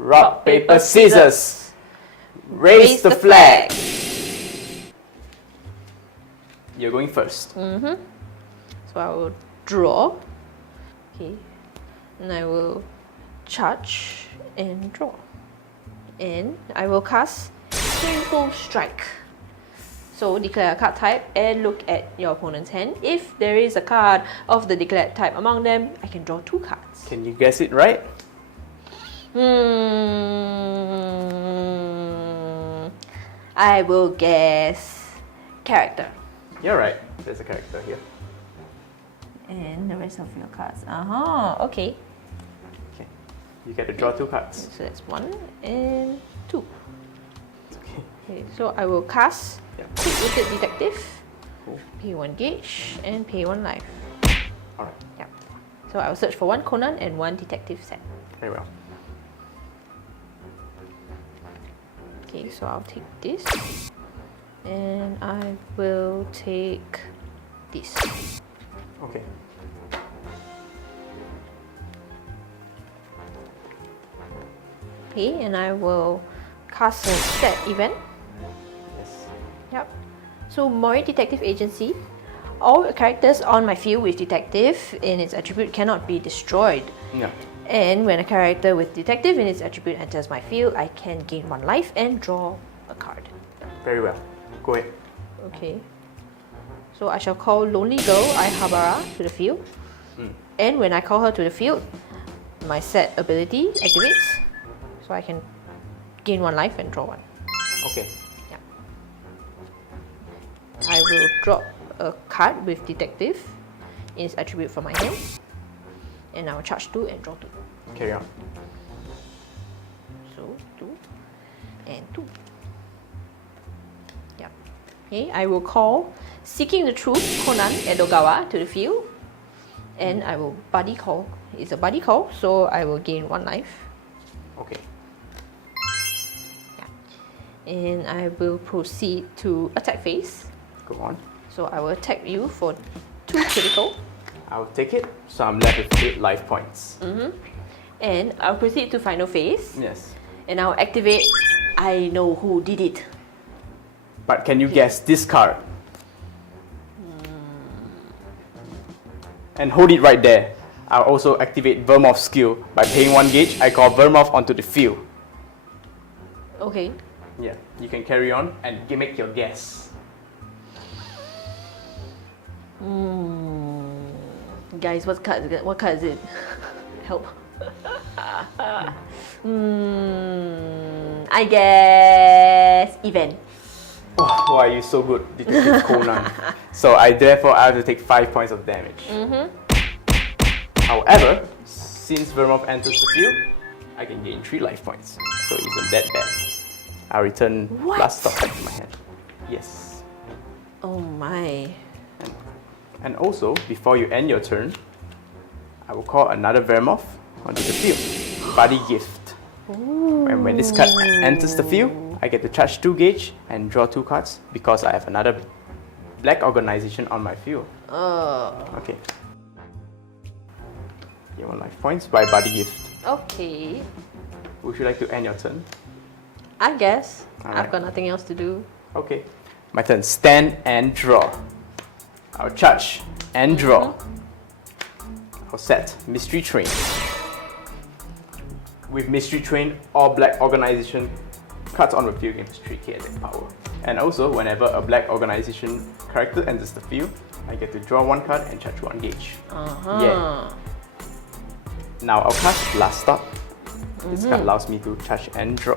Rock, paper, scissors. Raise the flag. You're going first. So I will draw. Okay. And I will charge and draw. And I will cast Single Strike. So declare a card type and look at your opponent's hand. If there is a card of the declared type among them, I can draw 2 cards. Can you guess it right? I will guess character. You're right. There's a character here. And the rest of your cards. Okay. Okay. You get to draw 2 cards. So that's 1 and 2. Okay. Okay, so I will cast Quick-Witted Detective, Cool. pay 1 gauge, and pay 1 life. Alright. Yeah. So I will search for 1 Conan and 1 detective set. Very well. Okay, so I'll take this. And I will take this. Okay. Okay, and I will cast a set event. Yes. Yep. So Mori Detective Agency. All characters on my field with detective in its attribute cannot be destroyed. Yeah. And when a character with detective in its attribute enters my field, I can gain 1 life and draw a card. Very well. Go ahead. Okay. So I shall call Lonely Girl Aihabara to the field. And when I call her to the field, my set ability activates. So I can gain 1 life and draw 1. Okay. Yeah. I will drop a card with detective in its attribute from my hand. And I will charge 2 and draw 2. Carry on. So 2 and 2. Yep. Okay, I will call Seeking the Truth Conan Edogawa to the field. And I will buddy call. It's a buddy call, so I will gain 1 life. Okay. Yeah. And I will proceed to attack phase. Go on. So I will attack you for 2 critical. I'll take it. So I'm left with 8 life points. And I'll proceed to final phase. Yes. And I'll activate I Know Who Did It. But can you guess this card? And hold it right there. I'll also activate Vermoth's skill. By paying 1 gauge, I call Vermoth onto the field. Okay. Yeah, you can carry on and make your guess. Guys, what card is it? Help. I guess event. Oh, why are you so good, Detective Conan? So I have to take 5 points of damage. However, since Vermoth enters the field, I can gain 3 life points. So it isn't that bad. I'll return last stop back to my hand. Yes. Oh my. And also, before you end your turn, I will call another Vermoth onto the field. Buddy Gift. And when this card enters the field, I get to charge 2 gauge and draw 2 cards because I have another black organization on my field. Okay. Get 1 life points by Buddy Gift. Okay. Would you like to end your turn? I guess. Alright. I've got nothing else to do. Okay. My turn. Stand and draw. I'll charge and draw. I'll set Mystery Train. With Mystery Train, all black organization cards on the field gain 3k attack power. And also, whenever a black organization character enters the field, I get to draw 1 card and charge 1 gauge. Yeah. Now I'll cast Last Stop. This card allows me to charge and draw.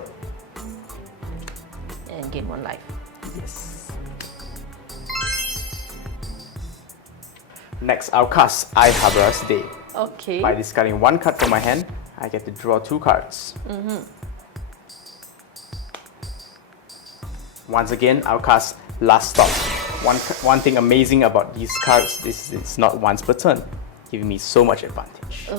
And gain 1 life. Yes. Next, I'll cast Aihabara's Day. Okay. By discarding 1 card from my hand, I get to draw 2 cards. Once again, I'll cast Last Stop. One thing amazing about these cards, this is not once per turn, giving me so much advantage.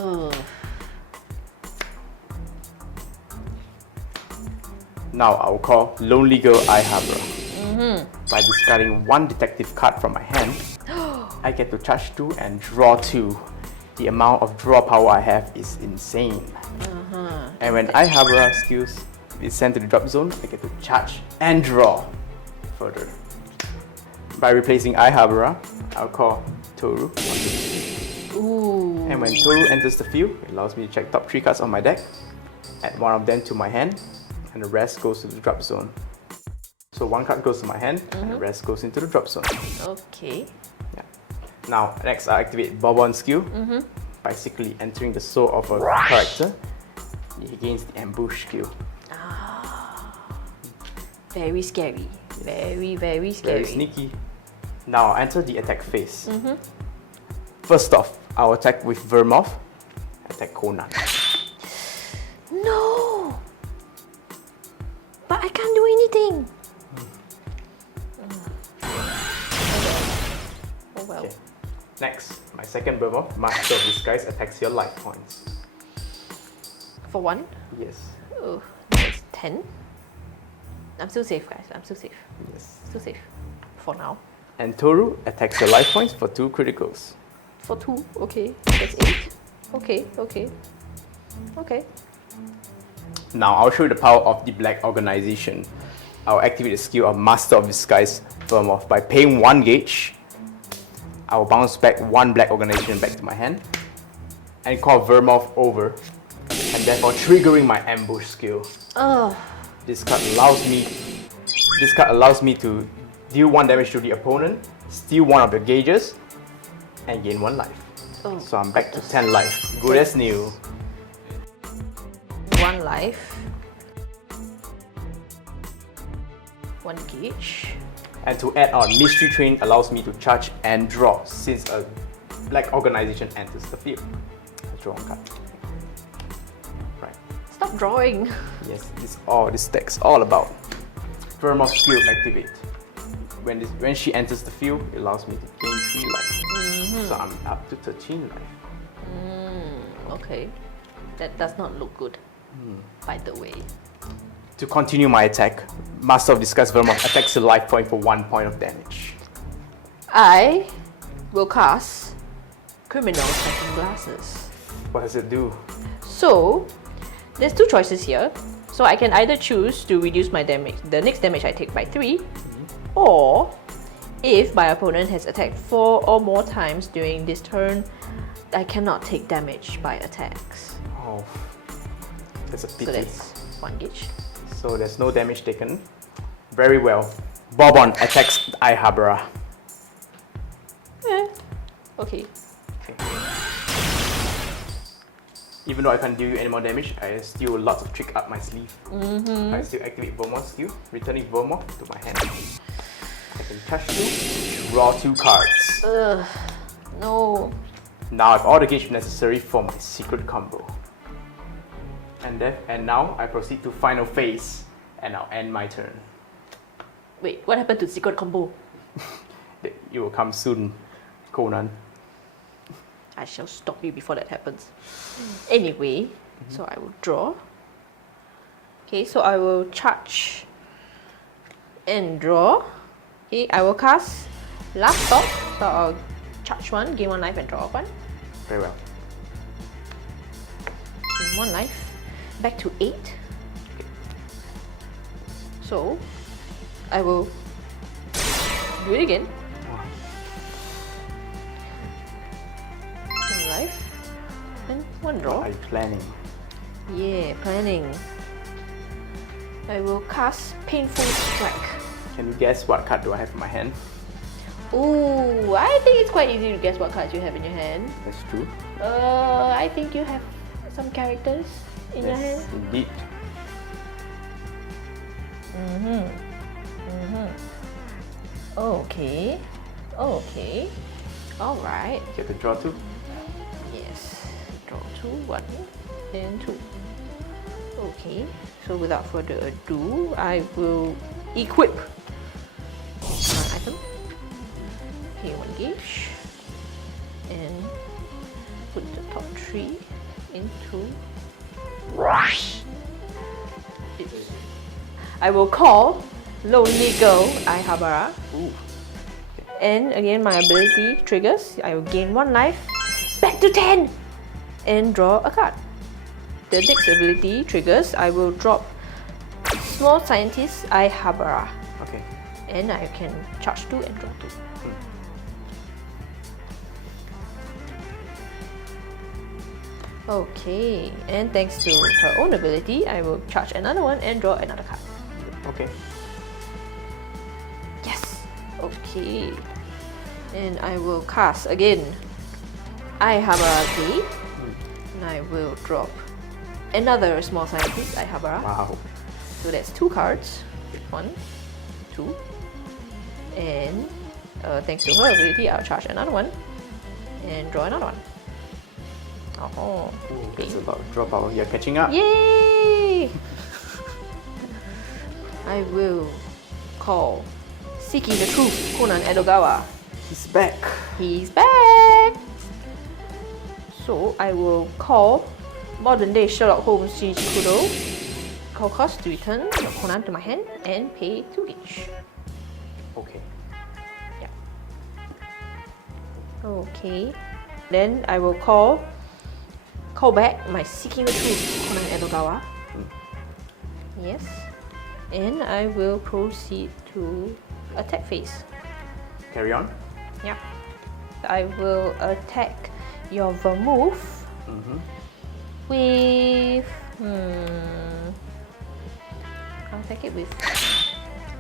Now I'll call Lonely Girl Aihabara. By discarding 1 detective card from my hand, I get to charge 2 and draw 2. The amount of draw power I have is insane. And when Aihabara skills is sent to the drop zone, I get to charge and draw further. By replacing Aihabara, I'll call Toru. Ooh. And when Toru enters the field, it allows me to check top 3 cards on my deck, add one of them to my hand, and the rest goes to the drop zone. So 1 card goes to my hand, and the rest goes into the drop zone. Okay. Yeah. Now, next I activate Bourbon skill. Basically entering the soul of a character, he gains the ambush skill. Very scary. Very, very scary. Very sneaky. Now I'll enter the attack phase. First off, I'll attack with Vermoth, attack Conan. No! But I can't do anything. Oh well. Okay. Next, my second Vermoth, Master of Disguise, attacks your life points. For 1? Yes. Oh, that's 10. I'm still safe, guys. I'm still safe. Yes. Still safe. For now. And Toru attacks your life points for 2 criticals. For 2, okay. That's 8. Okay, okay. Okay. Now I'll show you the power of the Black Organization. I'll activate the skill of Master of Disguise Vermoth. By paying 1 gauge, I will bounce back 1 Black Organization back to my hand and call Vermoth over, and therefore triggering my ambush skill. This card allows me to deal 1 damage to the opponent, steal 1 of the gauges, and gain 1 life. So I'm back to 10 life. Good as new. 1 life. 1 gauge. And to add on, Mystery Train allows me to charge and draw since a Black Organization enters the field. I draw 1 card. Right. Stop drawing. Yes, this deck's all about. Vermoth skill activate. When she enters the field, it allows me to gain 3 life. So I'm up to 13 life. Okay. That does not look good, by the way. To continue my attack, Master of Disguise Vermoth attacks a life point for 1 point of damage. I will cast Criminal Second Glasses. What does it do? So, there's 2 choices here. So I can either choose to reduce my damage, the next damage I take by 3, or if my opponent has attacked 4 or more times during this turn, I cannot take damage by attacks. Oh, that's a pity. So that's 1 gauge. So there's no damage taken. Very well. Bourbon attacks Aihabara. Okay. Even though I can't deal you any more damage, I still lots of trick up my sleeve. I still activate Vermoth skill, returning Vermoth to my hand. I can charge 2, draw 2 cards. No. Now I have all the gauge necessary for my secret combo. And now I proceed to final phase, and I'll end my turn. Wait, what happened to secret combo? You will come soon, Conan. I shall stop you before that happens. Anyway, so I will draw. Okay, so I will charge and draw. Okay, I will cast Last Stop. So I'll charge 1, gain 1 life and draw 1. Very well. Gain 1 life. Back to 8. So I will do it again. 1 life and 1 draw. Are you planning? Yeah, planning. I will cast Painful Strike. Can you guess what card do I have in my hand? Ooh, I think it's quite easy to guess what cards you have in your hand. That's true. I think you have some characters in your hand. Indeed. Okay. Okay. Alright. You have to draw 2. Yes. Draw 2, 1 and 2. Okay. So without further ado, I will equip my item. Okay, 1 gauge. And put the top 3 into I will call Lonely Girl Aihabara. And again, my ability triggers. I will gain 1 life, back to 10, and draw a card. the next ability triggers, I will drop Small Scientist a.k.a. Okay. And I can charge 2 and draw 2. Okay, and thanks to her own ability, I will charge another one and draw another card. Okay. Yes! Okay. And I will cast again a.k.a. And I will drop another Small Scientist a.k.a. Wow. So that's 2 cards. 1, 2. And thanks to her ability, I'll charge another one and draw another one. Oh, Ooh, okay. that's a lot of draw power. You're catching up. Yay! I will call Seeking the Truth, Conan Edogawa. He's back. He's back! So I will call Modern Day Sherlock Holmes Shinichi Kudo. Call cost to return your Conan to my hand and pay 2 each. Okay. Yeah. Okay. Then I will call back my Seeking the Truth, Conan Edogawa. Yes. And I will proceed to attack phase. Carry on. Yeah. I will attack your vermouth with... I'll attack it with...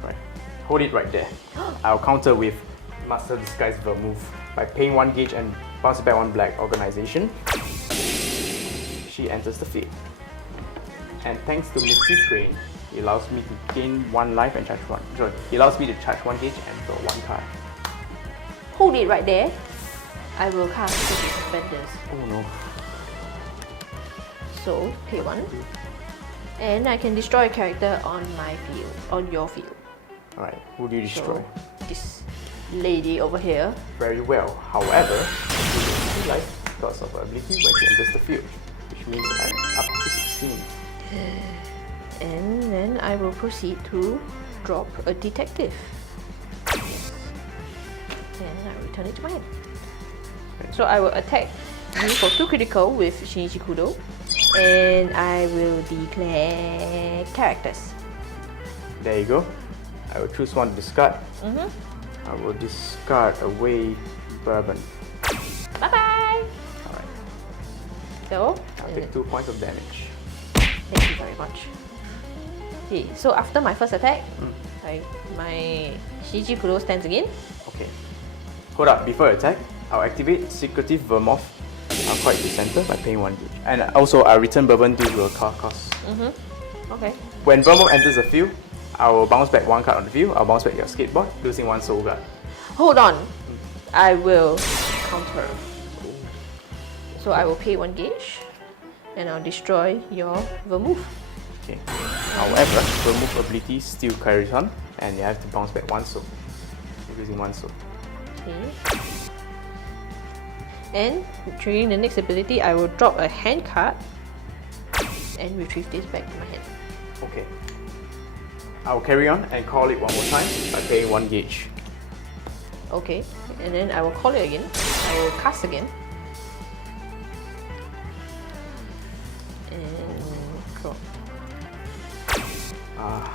Right. Hold it right there. I'll counter with Master Disguise Vermouth by paying 1 gauge and bounce it back 1 black organization. She enters the field. And thanks to Mystery Train, it allows me to gain 1 life and charge 1. Sorry, it allows me to charge 1 gauge and draw 1 card. Hold it right there. I will cast City Suspenders. Oh no. So, pay 1. And I can destroy a character on my field, on your field. Alright, who do you destroy? So, this lady over here. Very well. However, she gains 2 life because of her ability when she enters the field, which means I'm up to 16. And then I will proceed to drop a detective. And I return it to my hand. So I will attack you for 2 critical with Shinichi Kudo. And I will declare characters. There you go. I will choose 1 to discard. I will discard away Bourbon. Bye bye! Alright. So, I'll take 2 points of damage. thank you very much. Okay, so after my first attack, my Shinichi Kudo stands again. Okay. Hold up, before I attack, I'll activate Secretive Vermouth. I'll call it to center by paying 1 gauge. And also, I'll return Bourbon due to a card cost. Okay. When Vermouth enters the field, I will bounce back 1 card on the field. I'll bounce back your skateboard, losing 1 soul guard. Hold on. I will counter. So I will pay 1 gauge. And I'll destroy your vermouth. Okay. However, Vermouth ability still carries on, and you have to bounce back 1 soul. You're losing 1 soul. Okay. And triggering the next ability, I will drop a hand card and retrieve this back to my hand. Okay. I'll carry on and call it 1 more time by paying 1 gauge. Okay. And then I will call it again. I will cast again. And draw.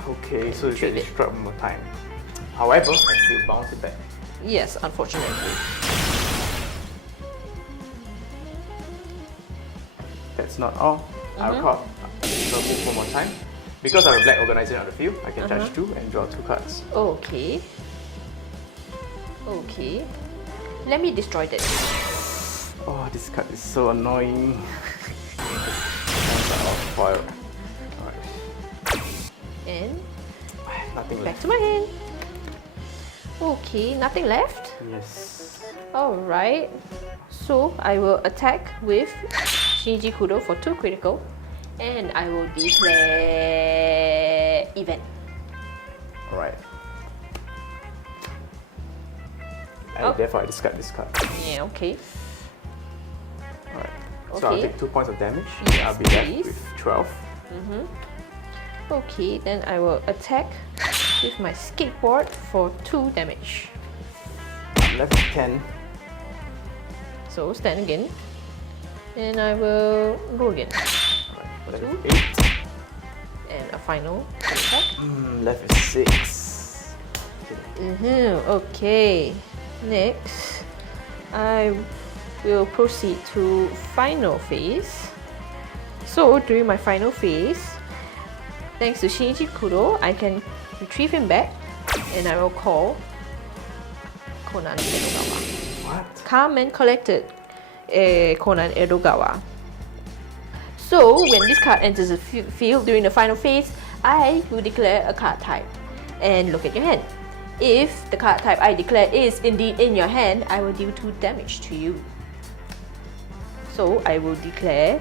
Okay, so you Retrieve can it. destroy 1 more time. However, I still bounce it back. Yes, unfortunately. That's not all. I'll call Vermouth 1 more time. Because I have a black organizer on the field, I can charge 2 and draw 2 cards. Okay. Okay. Let me destroy that. Oh, this card is so annoying. Foil. Alright. And Nothing back left. to my hand. Okay, nothing left. Yes. Alright. So I will attack with Shinichi Kudo for 2 critical. And I will declare event. Alright. And therefore I discard this card. Yeah, okay. Alright. So I'll Okay. take 2 points of damage. Yes, I'll be left please. with 12. Okay, then I will attack with my skateboard for 2 damage. I'm left with 10. So stand again. And I will go again. Alright. So that's 2. 8. And a final attack. Left is 6. Okay. Next, I will proceed to final phase. So during my final phase, thanks to Shinichi Kudo, I can retrieve him back, and I will call Conan Edogawa. What? Come and collected Conan Edogawa. So when this card enters the field during the final phase, I will declare a card type and look at your hand. If the card type I declare is indeed in your hand, I will deal 2 damage to you. So I will declare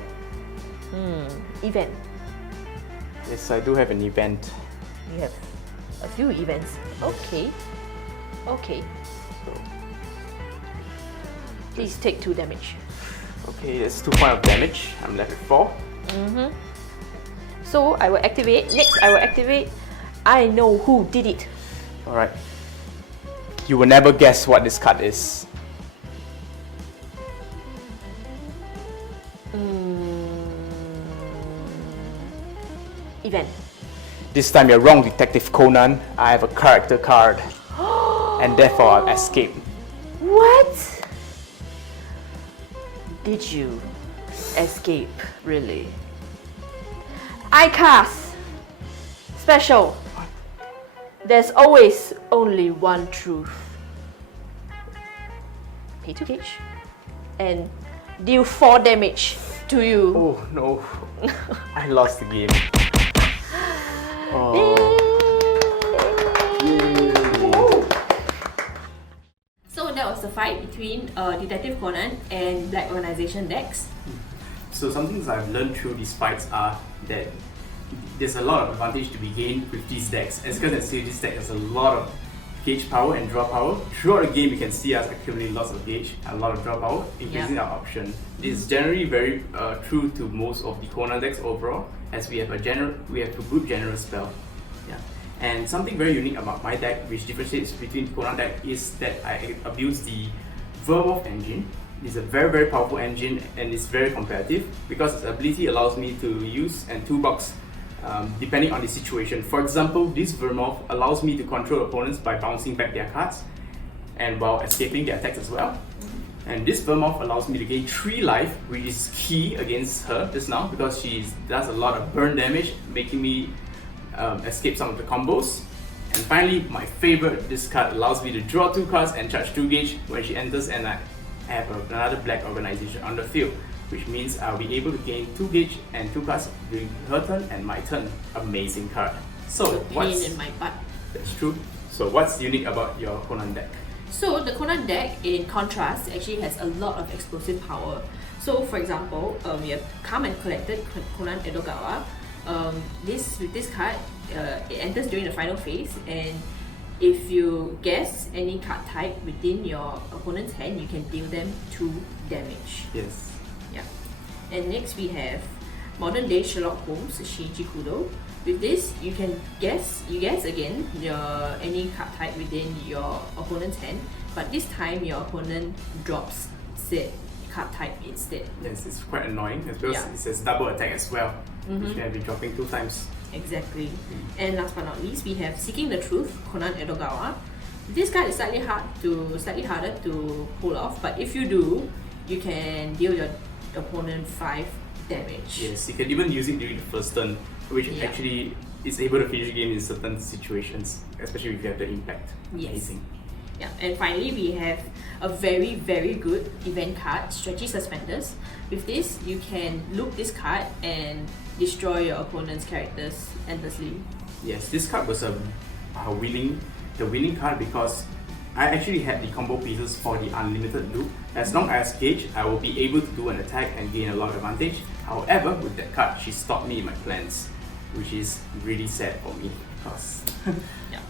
event. Yes, I do have an event. You have a few events. Okay. Okay. So, Please take 2 damage. okay, that's 2 points of damage. I'm left with 4. So I will activate. Next, I will activate. I know who did it. Alright. You will never guess what this card is. Event. This time you're wrong, Detective Conan. I have a character card. And therefore I'll escape. What? Did you escape, really? I cast special. There's always only one truth. Pay 2 gauge and deal 4 damage to you. Oh no. I lost the game. Oh. So that was the fight between Detective Conan and Black Organization decks. So some things I've learned through these fights are that there's a lot of advantage to be gained with these decks. As you can see, this deck has a lot of gauge power and draw power. Throughout the game, you can see us accumulating lots of gauge, a lot of draw power, increasing our option. This is generally very true to most of the Conan decks overall, as we have a good general spell. Yeah. And something very unique about my deck, which differentiates between the Conan deck, is that I abuse the Vermouth engine. It's a very, very powerful engine, and it's very competitive because its ability allows me to use and toolbox depending on the situation. For example, this Vermouth allows me to control opponents by bouncing back their cards and while escaping their attacks as well. And this Vermouth allows me to gain 3 life, which is key against her just now because she does a lot of burn damage, making me escape some of the combos. And finally, my favorite, this card allows me to draw 2 cards and charge 2 gauge when she enters, and I have another Black Organization on the field, which means I'll be able to gain 2 gauge and 2 cards during her turn and my turn. Amazing card. So what's in my butt. That's true. So what's unique about your Conan deck? So the Conan deck, in contrast, actually has a lot of explosive power. So for example, we have come and collected Conan Edogawa. With this card, it enters during the final phase, and if you guess any card type within your opponent's hand, you can deal them 2 damage. Yes. Yeah. And next we have modern day Sherlock Holmes, Shinichi Kudo. With this, you can guess again any card type within your opponent's hand, but this time your opponent drops said card type instead. Yes, it's quite annoying because it says double attack as well, which can be dropping 2 times. Exactly. And last but not least, we have Seeking the Truth, Conan Edogawa. This card is slightly harder to pull off, but if you do, you can deal your opponent 5 damage. Yes, you can even use it during the first turn, which actually is able to finish the game in certain situations, especially if you have the impact. Yes. Amazing. Yeah, and finally we have a very, very good event card, Stretchy Suspenders. With this, you can loop this card and destroy your opponent's characters endlessly. Yes, this card was the winning card because I actually had the combo pieces for the unlimited loop. As long as Gage, I will be able to do an attack and gain a lot of advantage. However, with that card, she stopped me in my plans, which is really sad for me because yeah.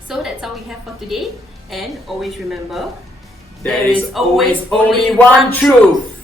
So that's all we have for today, and always remember, there is always only one truth!